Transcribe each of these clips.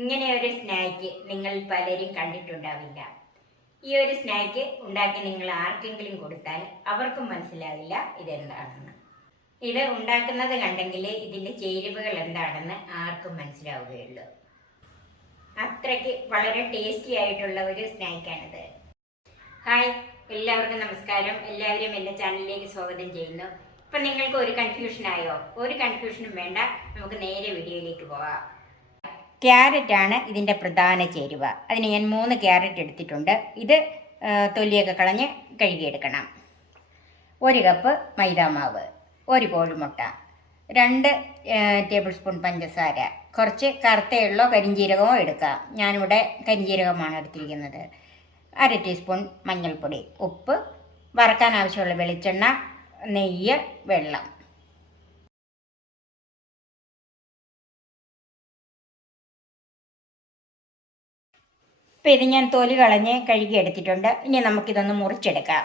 ഇങ്ങനെ ഒരു സ്നാക്ക് നിങ്ങൾ പലരും കണ്ടിട്ടുണ്ടാവില്ല. ഈ ഒരു സ്നാക്ക് ഉണ്ടാക്കി നിങ്ങൾ ആർക്കെങ്കിലും കൊടുത്താൽ അവർക്കും മനസ്സിലാവില്ല ഇതെന്താണെന്ന്. ഇത് ഉണ്ടാക്കുന്നത് കണ്ടെങ്കിൽ ഇതിൻ്റെ ചേരുവകൾ എന്താണെന്ന് ആർക്കും മനസ്സിലാവുകയുള്ളൂ. അത്രയ്ക്ക് വളരെ ടേസ്റ്റി ആയിട്ടുള്ള ഒരു സ്നാക്കാണിത്. ഹായ്, എല്ലാവർക്കും നമസ്കാരം. എല്ലാവരും എൻ്റെ ചാനലിലേക്ക് സ്വാഗതം ചെയ്യുന്നു. ഇപ്പം നിങ്ങൾക്ക് ഒരു കൺഫ്യൂഷനായോ? ഒരു കൺഫ്യൂഷനും വേണ്ട, നമുക്ക് നേരെ വീഡിയോയിലേക്ക് പോവാം. ക്യാരറ്റാണ് ഇതിൻ്റെ പ്രധാന ചേരുവ. അതിന് ഞാൻ 3 ക്യാരറ്റ് എടുത്തിട്ടുണ്ട്. ഇത് തൊലിയൊക്കെ കളഞ്ഞ് കഴുകിയെടുക്കണം. 1 കപ്പ് മൈദാമാവ്, 1 കോഴിമുട്ട, 2 ടേബിൾ സ്പൂൺ പഞ്ചസാര, കുറച്ച് കറുത്ത എള്ളോ കരിഞ്ജീരകമോ എടുക്കാം. ഞാനിവിടെ കരിഞ്ജീരകമാണ് എടുത്തിരിക്കുന്നത്. 1/2 ടീസ്പൂൺ മഞ്ഞൾപ്പൊടി, ഉപ്പ്, വറക്കാൻ ആവശ്യമുള്ള വെളിച്ചെണ്ണ, നെയ്യ്, വെള്ളം. ഇപ്പം ഇത് ഞാൻ തൊലി കളഞ്ഞ് കഴുകി എടുത്തിട്ടുണ്ട്. ഇനി നമുക്കിതൊന്ന് മുറിച്ചെടുക്കാം.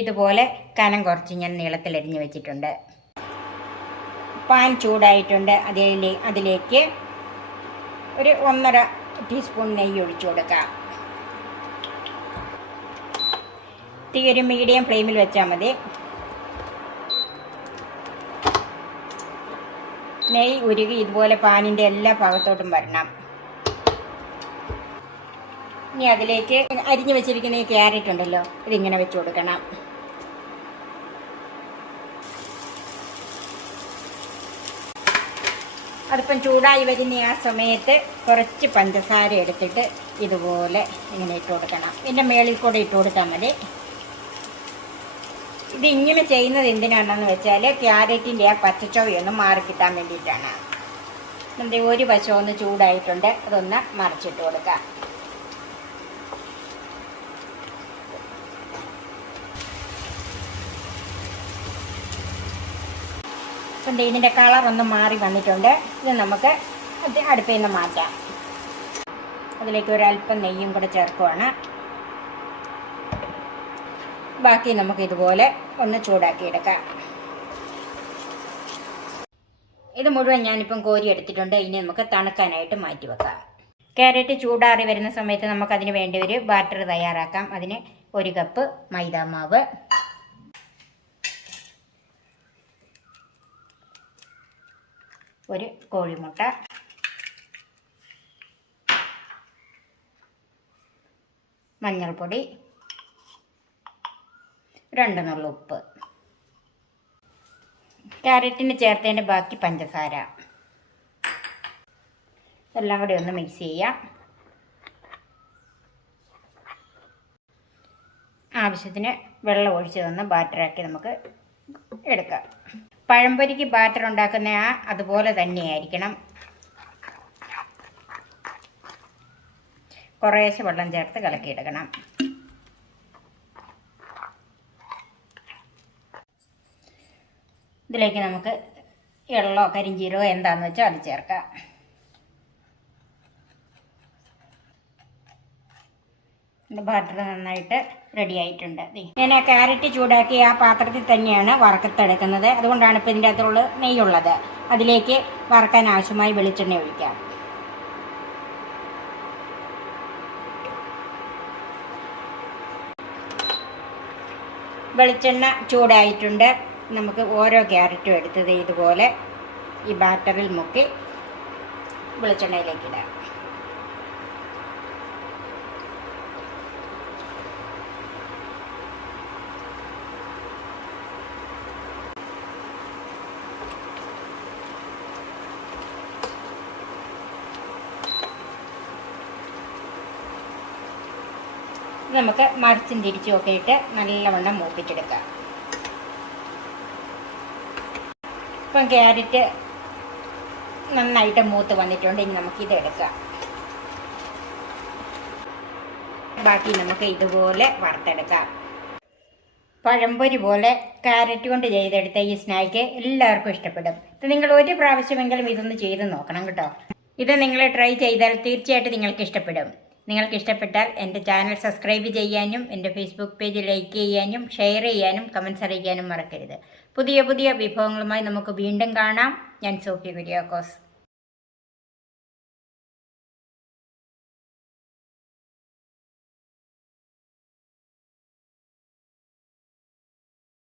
ഇതുപോലെ കനം കുറച്ച് ഞാൻ നീളത്തിലരിഞ്ഞ് വെച്ചിട്ടുണ്ട്. പാൻ ചൂടായിട്ടുണ്ട്. അതിലേക്ക് ഒരു 1.5 ടീസ്പൂൺ നെയ്യ് ഒഴിച്ചു കൊടുക്കാം. തീ ഒരു മീഡിയം ഫ്ലെയിമിൽ വെച്ചാൽ മതി. നെയ്യ് ഉരുകി ഇതുപോലെ പാനിൻ്റെ എല്ലാ ഭാഗത്തോട്ടും വരണം. ഇനി അതിലേക്ക് അരിഞ്ഞു വെച്ചിരിക്കുന്ന ഈ ക്യാരറ്റ് ഉണ്ടല്ലോ, ഇതിങ്ങനെ വെച്ച് കൊടുക്കണം. അതിപ്പം ചൂടായി വരുന്ന ആ സമയത്ത് കുറച്ച് പഞ്ചസാര എടുത്തിട്ട് ഇതുപോലെ ഇങ്ങനെ ഇട്ട് കൊടുക്കണം. ഇതിൻ്റെ മേളിൽ കൂടെ ഇട്ട് കൊടുത്താൽ മതി. ഇത് ഇങ്ങനെ ചെയ്യുന്നത് എന്തിനാണെന്ന് വെച്ചാൽ ക്യാരറ്റിൻ്റെ ആ പച്ചച്ചൊവയൊന്ന് മാറിക്കിട്ടാൻ വേണ്ടിയിട്ടാണ്. നമ്മുടെ ഒരു വശം ഒന്ന് ചൂടായിട്ടുണ്ട്, അതൊന്ന് മറിച്ചിട്ട് കൊടുക്കാം. അപ്പം ഇതിൻ്റെ കളറൊന്ന് മാറി വന്നിട്ടുണ്ട്. ഇത് നമുക്ക് അടുപ്പിൽ നിന്ന് മാറ്റാം. അതിലേക്ക് ഒരല്പം നെയ്യും കൂടെ ചേർക്കുവാണ്. ബാക്കി നമുക്ക് ഇതുപോലെ ഒന്ന് ചൂടാക്കിയെടുക്കാം. ഇത് മുഴുവൻ ഞാനിപ്പം കോരി എടുത്തിട്ടുണ്ട്. ഇനി നമുക്ക് തണുക്കാനായിട്ട് മാറ്റി വെക്കാം. ക്യാരറ്റ് ചൂടാറി വരുന്ന സമയത്ത് നമുക്കതിന് വേണ്ടി ഒരു ബാറ്റർ തയ്യാറാക്കാം. അതിന് 1 കപ്പ് മൈദാമാവ്, 1 കോഴിമുട്ട, 1 മഞ്ഞൾപ്പൊടി, 2 നുള്ളു ഉപ്പ്, ക്യാരറ്റിന് ചേർത്തതിൻ്റെ ബാക്കി പഞ്ചസാര, എല്ലാം കൂടി ഒന്ന് മിക്സ് ചെയ്യാം. ആവശ്യത്തിന് വെള്ളം ഒഴിച്ച് തന്ന് ബാറ്ററാക്കി നമുക്ക് എടുക്കാം. പഴംപൊരിക്ക് ബാറ്റർ ഉണ്ടാക്കുന്ന അതുപോലെ തന്നെയായിരിക്കണം. കുറേശ്ശെ വെള്ളം ചേർത്ത് കലക്കിയെടുക്കണം. ഇതിലേക്ക് നമുക്ക് എള്ളോ കരിഞ്ജീരകമോ എന്താണെന്ന് വെച്ചാൽ അത് ചേർക്കാം. ബാറ്റർ നന്നായിട്ട് റെഡി ആയിട്ടുണ്ട്. ഞാൻ ആ ക്യാരറ്റ് ചൂടാക്കി ആ പാത്രത്തിൽ തന്നെയാണ് വറുത്തെടുക്കുന്നത്. അതുകൊണ്ടാണ് ഇപ്പോൾ ഇതിൻ്റെ അകത്തുള്ള നെയ്യുള്ളത്. അതിലേക്ക് വറക്കാൻ ആവശ്യമായി വെളിച്ചെണ്ണ ഒഴിക്കാം. വെളിച്ചെണ്ണ ചൂടായിട്ടുണ്ട്. നമുക്ക് ഓരോ ക്യാരറ്റും എടുത്തത് ഇതുപോലെ ഈ ബാറ്ററിൽ മുക്കി വെളിച്ചെണ്ണയിലേക്ക് ഇടാം. നമുക്ക് മറിച്ചും തിരിച്ചും ഒക്കെ ഇട്ട് നല്ലവണ്ണം മൂപ്പിച്ചെടുക്കാം. ഇപ്പം ക്യാരറ്റ് നന്നായിട്ട് മൂത്ത് വന്നിട്ടുണ്ട്. ഇനി നമുക്കിത് എടുക്കാം. ബാക്കി നമുക്ക് ഇതുപോലെ വറുത്തെടുക്കാം. പഴംപൊരി പോലെ ക്യാരറ്റ് കൊണ്ട് ചെയ്തെടുത്ത ഈ സ്നാക്ക് എല്ലാവർക്കും ഇഷ്ടപ്പെടും. നിങ്ങൾ ഒരു പ്രാവശ്യമെങ്കിലും ഇതൊന്ന് ചെയ്ത് നോക്കണം കേട്ടോ. ഇത് നിങ്ങൾ ട്രൈ ചെയ്താൽ തീർച്ചയായിട്ടും നിങ്ങൾക്ക് ഇഷ്ടപ്പെടും. നിങ്ങൾക്ക് ഇഷ്ടപ്പെട്ടാൽ എൻ്റെ ചാനൽ സബ്സ്ക്രൈബ് ചെയ്യാനും എൻ്റെ ഫേസ്ബുക്ക് പേജ് ലൈക്ക് ചെയ്യാനും ഷെയർ ചെയ്യാനും കമൻറ്റ്സ് അറിയിക്കാനും മറക്കരുത്. പുതിയ പുതിയ വിഭവങ്ങളുമായി നമുക്ക് വീണ്ടും കാണാം. ഞാൻ സോഫിയ കുര്യാക്കോസ്.